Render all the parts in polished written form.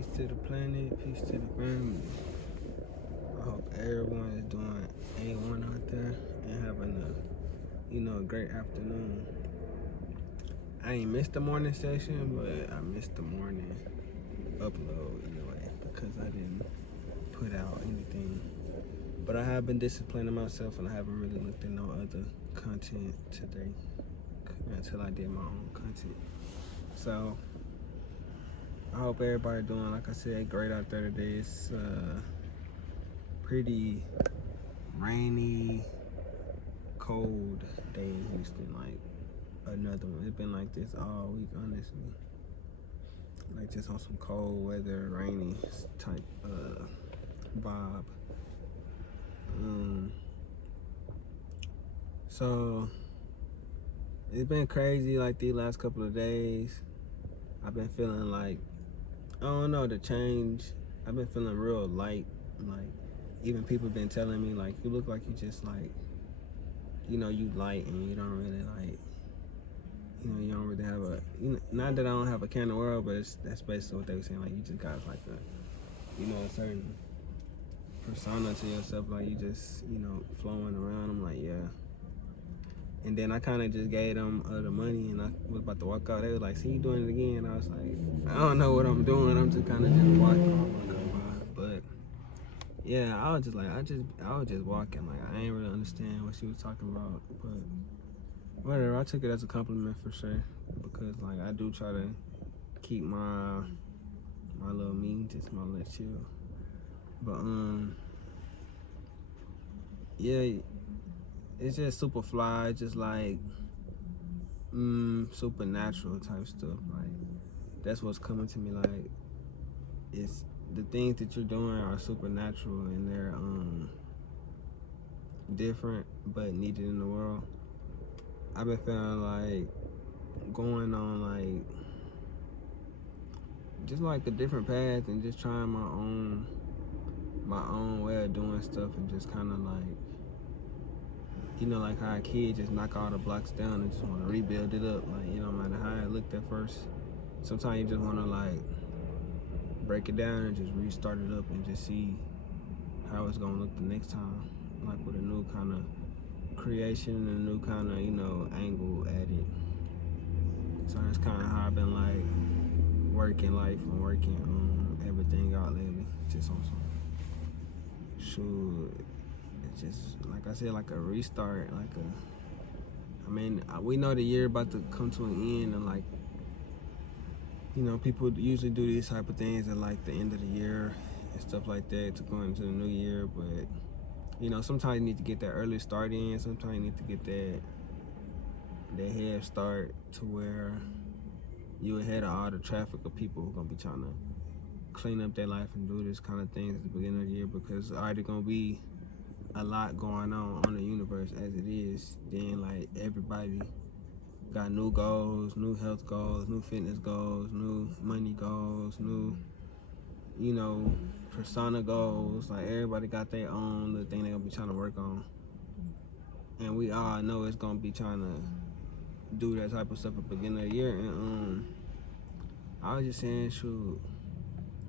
Peace to the planet, peace to the family. I hope everyone is doing A1 out there and having a great afternoon. I ain't missed the morning session, but I missed the morning upload anyway because I didn't put out anything. But I have been disciplining myself and I haven't really looked at no other content today until I did my own content. So I hope everybody doing, like I said, great out there today. It's pretty rainy, cold day in Houston, like another one. It's been like this all week, honestly. Like just on some cold weather, rainy type vibe. So it's been crazy like these last couple of days. I've been feeling like, I don't know, the change. I've been feeling real light. Like even people been telling me like, you look like you just like, you light and you don't really like, you don't really have a, not that I don't have a care in the world, but that's basically what they were saying. Like you just got like a certain persona to yourself. Like you just, flowing around. I'm like, yeah. And then I kind of just gave them the money and I was about to walk out. They was like, see, you doing it again. I was like, I don't know what I'm doing. I'm just kind of just walking on. But yeah, I was just like, I was just walking. Like I ain't really understand what she was talking about. But whatever, I took it as a compliment for sure. Because like I do try to keep my little me, just my little chill. But yeah, it's just super fly, just like supernatural type stuff. Like that's what's coming to me. Like it's the things that you're doing are supernatural and they're different but needed in the world. I've been feeling like going on like just like a different path and just trying my own way of doing stuff and just kind of like, like how a kid just knock all the blocks down and just want to rebuild it up. Like, no matter how it looked at first, sometimes you just want to like break it down and just restart it up and just see how it's going to look the next time. Like with a new kind of creation and a new kind of, angle at it. So that's kind of how I've been like working life and working everything out lately. Just on some shoot. It's just like I said, like a restart. We know the year about to come to an end, and like, people usually do these type of things at like the end of the year and stuff like that to go into the new year. But sometimes you need to get that early start in. Sometimes you need to get that head start to where you ahead of all the traffic of people who are gonna be trying to clean up their life and do this kind of things at the beginning of the year, because it's already gonna be a lot going on the universe as it is. Then like everybody got new goals, new health goals, new fitness goals, new money goals, new persona goals. Like everybody got their own little thing they're gonna be trying to work on, and we all know it's gonna be trying to do that type of stuff at the beginning of the year. And I was just saying, shoot,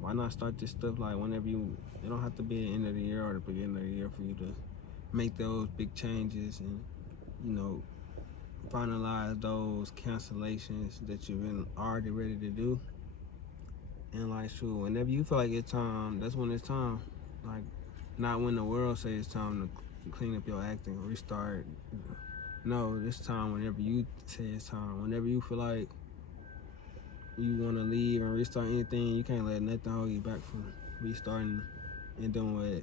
why not start this stuff like whenever it don't have to be the end of the year or the beginning of the year for you to make those big changes and finalize those cancellations that you've been already ready to do. And like, shoot, whenever you feel like it's time, that's when it's time. Like, not when the world says it's time to clean up your acting, restart. No, this time whenever you say it's time. Whenever you feel like you want to leave and restart anything, you can't let nothing hold you back from restarting and doing what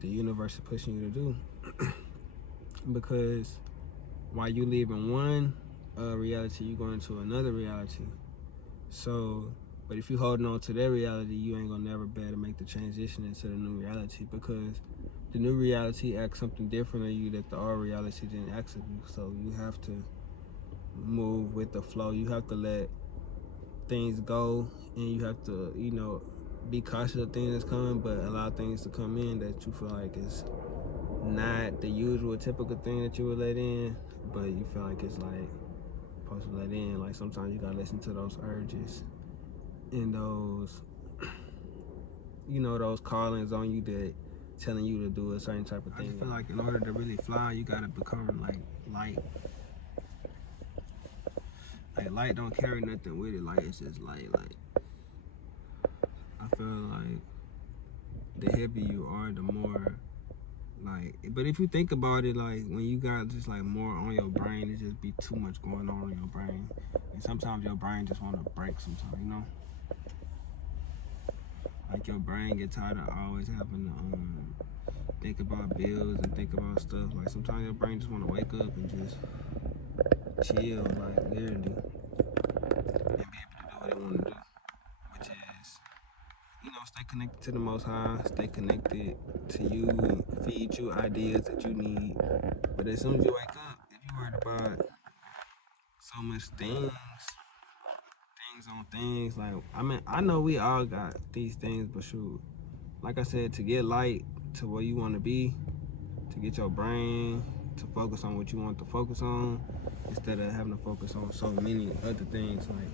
the universe is pushing you to do. Because while you leaving one reality, you going into another reality. So, but if you holding on to that reality, you ain't gonna never be able to make the transition into the new reality, because the new reality acts something different of you that the old reality didn't ask of you. So you have to move with the flow. You have to let things go, and you have to, be cautious of things that's coming, but allow things to come in that you feel like is not the usual typical thing that you would let in, but you feel like it's like supposed to let in. Like sometimes you gotta listen to those urges and those those callings on you that telling you to do a certain type of thing. I just feel like in order to really fly, you gotta become like light. Like light don't carry nothing with it. Like it's just light. Like I feel like the heavier you are, the more like. But if you think about it, like when you got just like more on your brain, it just be too much going on in your brain, and sometimes your brain just want to break. Sometimes, like your brain get tired of always having to think about bills and think about stuff. Like sometimes your brain just want to wake up and just chill, like literally, and be able to do what it want to do, which is, stay connected to the Most High, stay connected to you, and feed you ideas that you need. But as soon as you wake up, if you worried about so much things on things, like I know we all got these things, but shoot, like I said, to get light to where you want to be, to get your brain to focus on what you want to focus on, instead of having to focus on so many other things. Like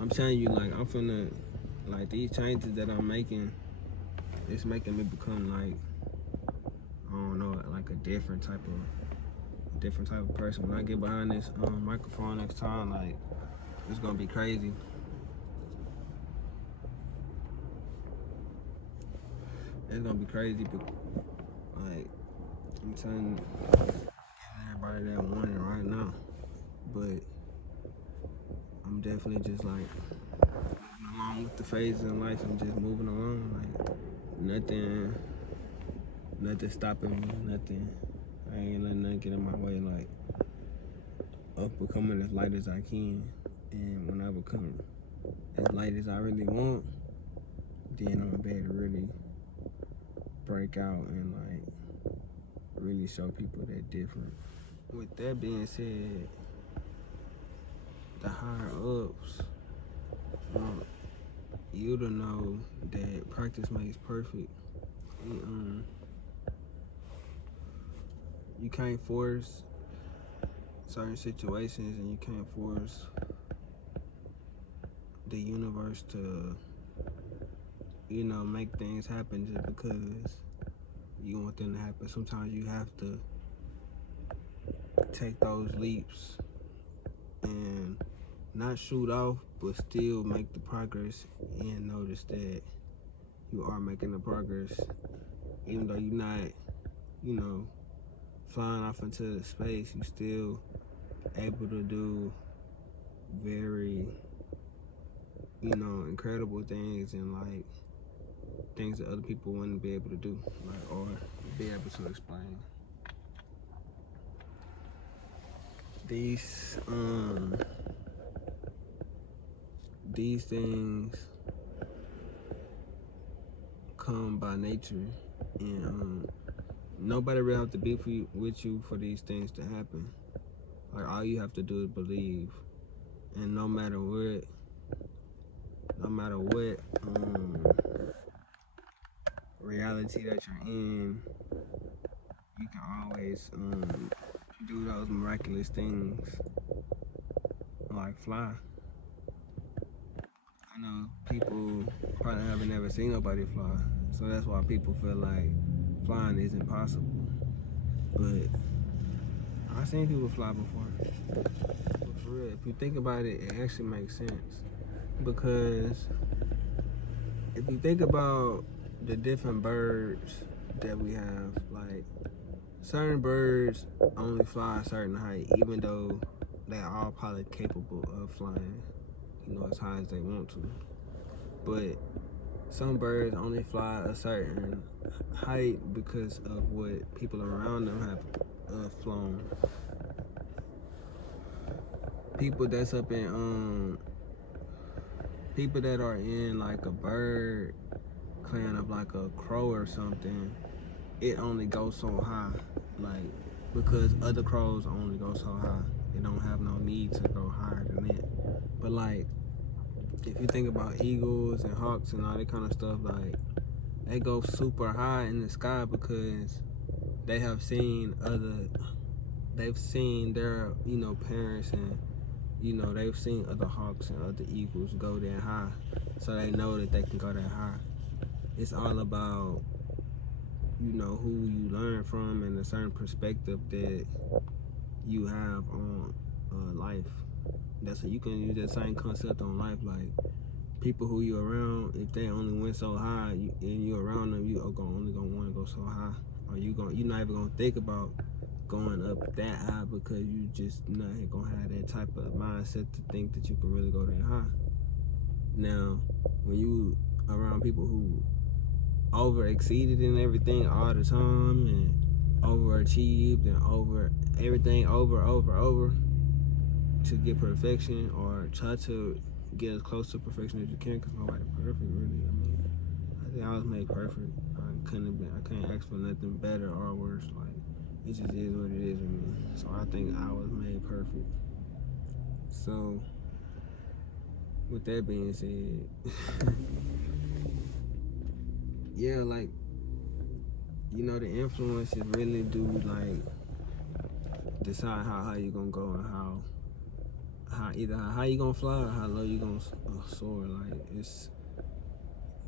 I'm telling you, like I'm finna, like these changes that I'm making, it's making me become like, I don't know, like a different type of person. When I get behind this microphone next time, like it's gonna be crazy. It's gonna be crazy, but like I'm telling everybody that want it right now. But I'm definitely just like moving along with the phases in life. I'm just moving along, like nothing stopping me, nothing. I ain't letting nothing get in my way, like of becoming as light as I can. And when I become as light as I really want, then I'm gonna be able to really break out and like really show people that different. With that being said, the higher ups want you to know that practice makes perfect. You can't force certain situations, and you can't force the universe to, make things happen just because you want them to happen. Sometimes you have to take those leaps and not shoot off, but still make the progress, and notice that you are making the progress, even though you're not, flying off into space. You still able to do very, incredible things, and like things that other people wouldn't be able to do, like, or be able to explain. These things come by nature, and nobody really have to be with you for these things to happen. Like all you have to do is believe, and no matter what reality that you're in, you can always do those miraculous things, like fly. I know people probably haven't never seen nobody fly, so that's why people feel like flying is impossible. But I've seen people fly before. But for real, if you think about it, it actually makes sense. Because if you think about the different birds that we have, like certain birds only fly a certain height, even though they're all probably capable of flying, as high as they want to. But some birds only fly a certain height because of what people around them have flown. People that are in like a bird clan of like a crow or something, it only goes so high, like because other crows only go so high. They don't have no need to go higher than that. But like, if you think about eagles and hawks and all that kind of stuff, like they go super high in the sky because they have seen their parents, and they've seen other hawks and other eagles go that high, so they know that they can go that high. it's all about, you know, who you learn from and a certain perspective that you have on life. That's how you can use that same concept on life. Like, people who you around, if they only went so high and you around them, you are only gonna want to go so high, or you're not even gonna think about going up that high because you just not gonna have that type of mindset to think that you can really go that high. Now, when you around people who over exceeded in everything all the time and overachieved and over everything over to get perfection, or try to get as close to perfection as you can, because nobody's perfect really. I mean, I think I was made perfect. I can't ask for nothing better or worse. Like, it just is what it is with me. So I think I was made perfect. So with that being said, yeah, like, you know, the influences really do like decide how high you gonna go and how either how high you gonna fly or how low you gonna soar. Like,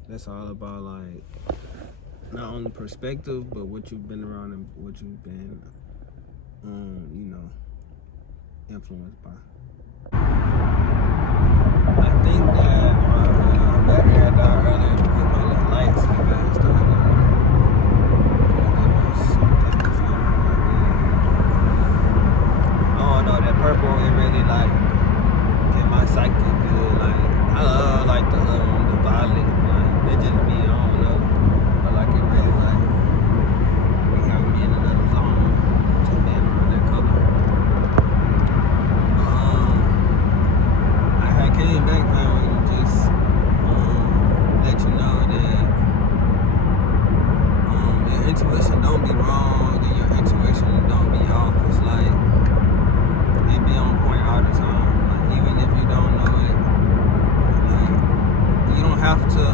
that's all about, like, not only perspective, but what you've been around and what you've been, you know, influenced by. I think that my battery had died earlier because my little lights got started. I don't know, that purple, it really like get my psyche good. Like, I love like the violet. Like, that just me, I don't know. But like, it really like be having me in another zone, just being around that color. I had came back, man, and just let you know that your intuition don't be wrong and your intuition don't be off. It's like it be on point all the time. Like, even if you don't know it, like, you don't have to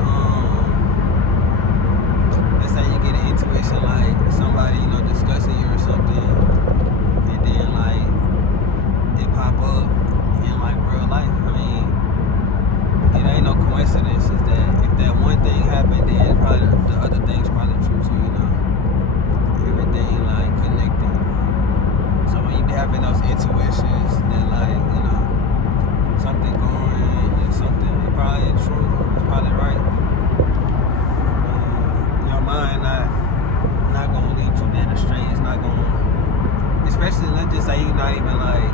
let's say you get an intuition like somebody, you know, discussing you or something, and then like it pop up in like real life. I mean, it ain't no coincidence. Is that if that one thing happened, then probably the other thing's probably true too, you know. Everything like connected. So when you be having those intuitions that, like, you know, something going and something, it probably is true, it's probably right. Your mind not gonna lead you that astray. It's not gonna, especially, let's just say you're not even like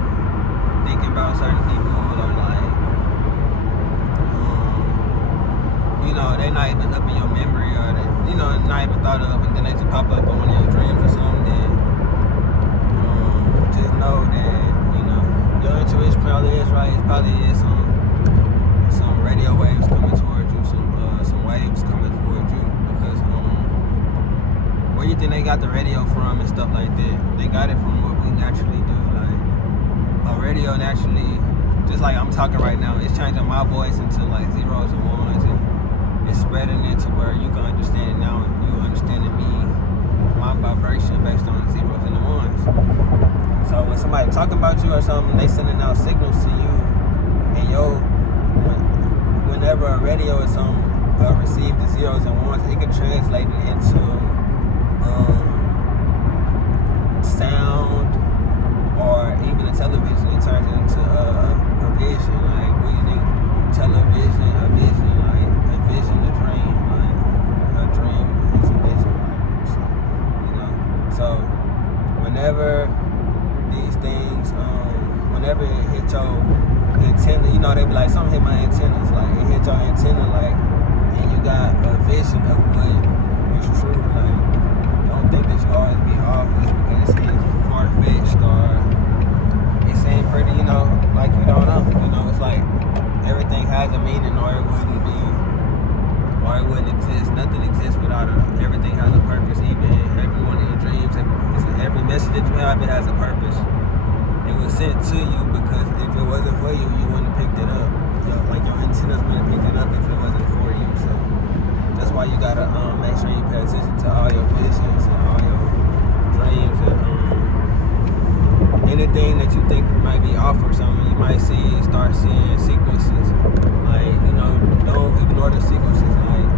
thinking about certain people, or like, you know, they not even up in your memory, or they, you know, not even thought of, and then they just pop up in one of your dreams or something. Then just know that, you know, your intuition probably is right. It probably is some radio waves coming towards you, some waves coming towards you, because where you think they got the radio from and stuff like that? They got it from what we naturally do. Like, a radio naturally, just like I'm talking right now, it's changing my voice into like zeros and ones, and it's spreading it to where you can understand it now, and you understanding me, my vibration based on the zeros and the ones. So when somebody talking about you or something, they sending out signals to you, and whenever a radio or something receive the zeros and ones, it can translate it into sound, or even a television. It turns it into a vision. Like, we think television, a vision, like a vision, a dream, like a dream is a vision. Like, so, you know, so whenever these things, whenever it hit your antenna, you know, they be like, something hit my antennas. Like, it hit your antenna, like, and you got a vision of what is true. Like, don't think that you always be off just because it seems far-fetched, or it seems pretty, you know, like you don't know. You know, it's like everything has a meaning, or it wouldn't exist. Nothing exists without it. Everything has a purpose. Even every one of your dreams, every message that you have, it has a purpose. It was sent to you because if it wasn't for you, you wouldn't have picked it up. Like, your antennas wouldn't have picked it up if it wasn't for you. So that's why you gotta make sure you pay attention to all your visions and all your dreams, and anything that you think might be off or something. You might start seeing sequences. Like, you know, don't ignore the sequences. Like,